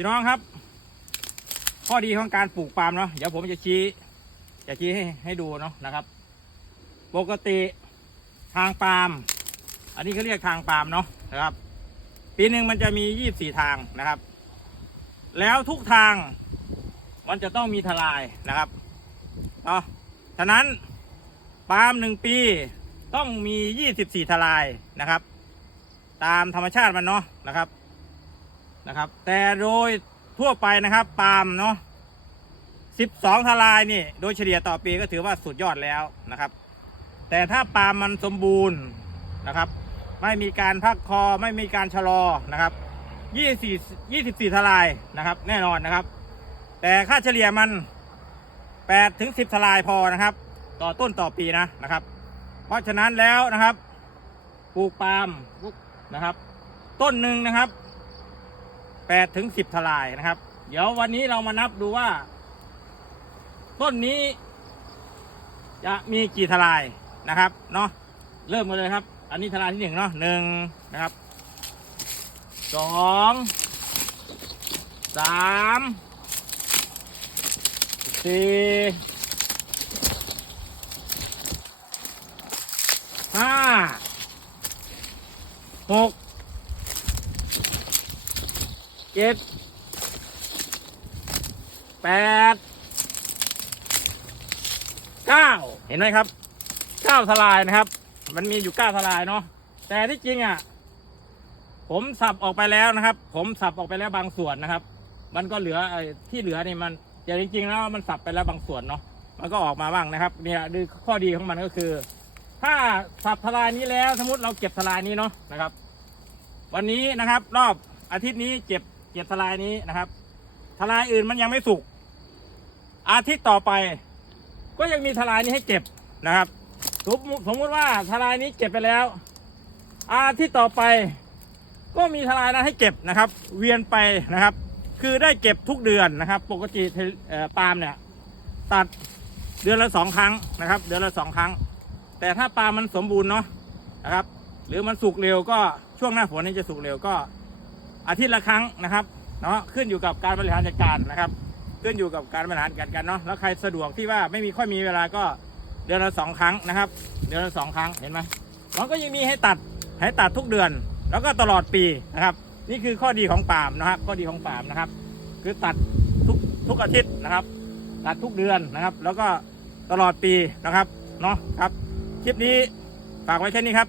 พี่น้องครับ ข้อดีของการปลูกปาล์มเนาะเดี๋ยวผมจะชี้จะชี้ให้ให้ดูเนาะนะครับ ปกติทางปาล์มอันนี้เขาเรียกทางปาล์มเนาะนะครับ ปีหนึ่งมันจะมียี่บสี่ทางนะครับ แล้วทุกทางมันจะต้องมีทลายนะครับเนาะฉะนั้นปาล์มหนึ่งปีต้องมียี่สิบสี่ทลายนะครับ ตามธรรมชาติมันเนาะนะครับ นะครับ แต่โดยทั่วไปนะครับปาล์มเนาะสิบสองทลายนี่ โดยเฉลี่ยต่อปีก็ถือว่าสุดยอดแล้วนะครับ แต่ถ้าปาล์มมันสมบูรณ์นะครับ ไม่มีการพักคอไม่มีการชะลอนะครับยี่สิบสี่ทลายนะครับ แน่นอนนะครับ แต่ค่าเฉลี่ยมันแปดถึงสิบทลายพอนะครับ ต่อต้นต่อปีนะนะครับ เพราะฉะนั้นแล้วนะครับปลูกปาล์มนะครับ ต้นหนึ่งนะครับ แปดถึงสิบทลายนะครับ เดี๋ยววันนี้เรามานับดูว่า ต้นนี้ จะมีกี่ทลายนะครับเนาะเริ่มกันเลยครับ อันนี้ทลายที่หนึ่งเนาะหนึ่งนะครับสองสามสี่ห้าหก เจ็ดแปดเก้าเห็นไหมครับเก้าทลายนะครับ มันมีอยู่เก้าทลายเนาะแต่ที่จริงอะ ผมสับออกไปแล้วนะครับ ผมสับออกไปแล้วบางส่วนนะครับ มันก็เหลือไอ้ที่เหลือนี่มันแต่จริงๆแล้วมันสับไปแล้วบางส่วนเนาะมันก็ออกมาบ้างนะครับเนี่ยดูข้อดีของมันก็คือ ถ้าสับทลายนี้แล้วสมมติเราเก็บทลายนี้เนาะนะครับ วันนี้นะครับ รอบอาทิตย์นี้เก็บ เก็บทลายนี้นะครับ ทลายอื่นมันยังไม่สุก อาทิตย์ต่อไป ก็ยังมีทลายนี้ให้เก็บนะครับสมมติว่าทลายนี้เก็บไปแล้ว อาทิตย์ต่อไป ก็มีทลายนั้นให้เก็บนะครับ เวียนไปนะครับ คือได้เก็บทุกเดือนนะครับ ปกติปาล์มเนี่ย ตัดเดือนละสองครั้งนะครับ เดือนละสองครั้ง แต่ถ้าปล์มมันสมบูรณ์เนาะนะครับ หรือมันสุกเร็วก็ช่วงหน้าฝนนี่จะสุกเร็วก็ อาทิตย์ละครั้งนะครับเนาะขึ้นอยู่กับการบริหารจัดการนะครับ ขึ้นอยู่กับการบริหารจัดการเนาะแล้วใครสะดวกที่ว่าไม่มีค่อยมีเวลาก็เดือนละสองครั้งนะครับ เดือนละสองครั้งเห็นไหมมันก็ยังมีให้ตัดให้ตัดทุกเดือน แล้วก็ตลอดปีนะครับ นี่คือข้อดีของปาล์มนะครับ ข้อดีของปาล์มนะครับ คือตัดทุกทุกอาทิตย์นะครับ ตัดทุกเดือนนะครับ แล้วก็ตลอดปีนะครับเนาะครับคลิปนี้ฝากไว้แค่นี้ครับ